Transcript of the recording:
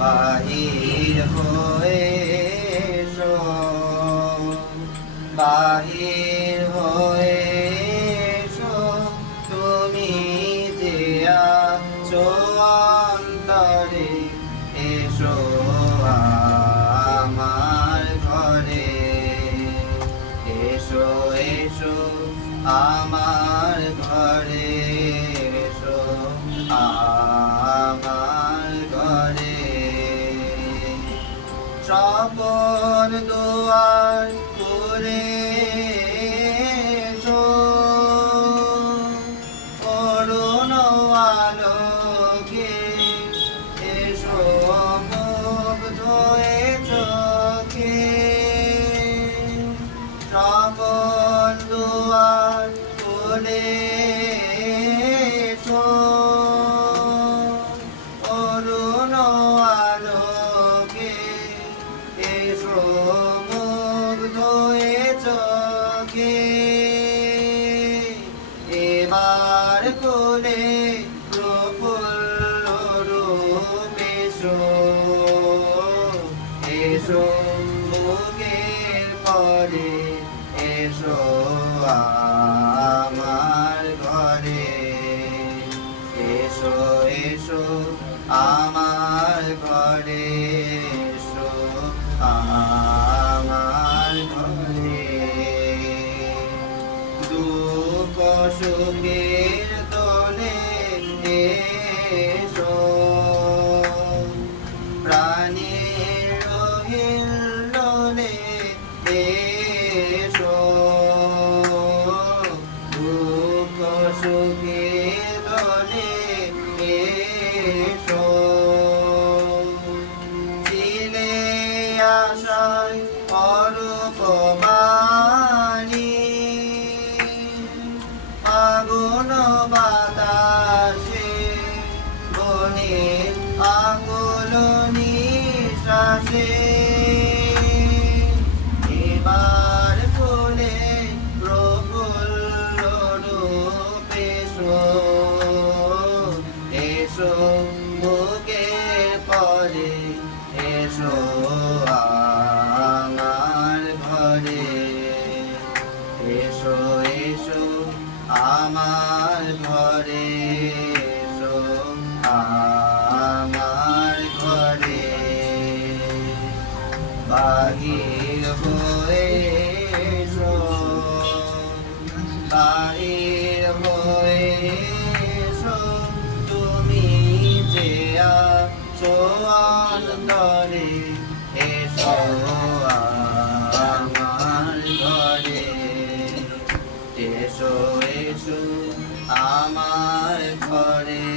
বাহির হয়ে এসো, বাহির হয়ে এসো, তুমি যে আছো অন্তরে, এসো আমার ঘরে, এসো এসো আমার ঘরে, এসো আমার ঘরে। সকল দুয়ার খুলে এসো, করুণ আলোকে এসো, মুগ্ধ এ চোখে। সকল দুয়ার খুলে এসো, করুণ আলোকে এসো, মুগ্ধ এ চোখে। এবার কোলে প্রফুল্ল রূপ এসো, এসো মুখের পরে, এসো আমার ঘরে, এসো এসো আমার ঘরে, এসো আমার ঘরে। দুঃখ সুখের দোলে এসো, প্রাণের হিল্লোলে এসো, দুঃখ সুখের দোলে এসো। ছিলে আশায় অরূপ বাণী, আগুন বাতাসে বনে আকুল নিঃশ্বাসে। এবার কোলে প্রফুল্ল রূপ এসো, এসো বুকের পরে, এসো আমার ঘরে, এসো এসো আমার ঘরে, এসো আমার ঘরে। বাহির হয়ে এসো, বাহির হয়ে এসো, তুমি যে আছো অন্তরে, এসো আমার ঘরে, এসো এসো আমার ঘরে।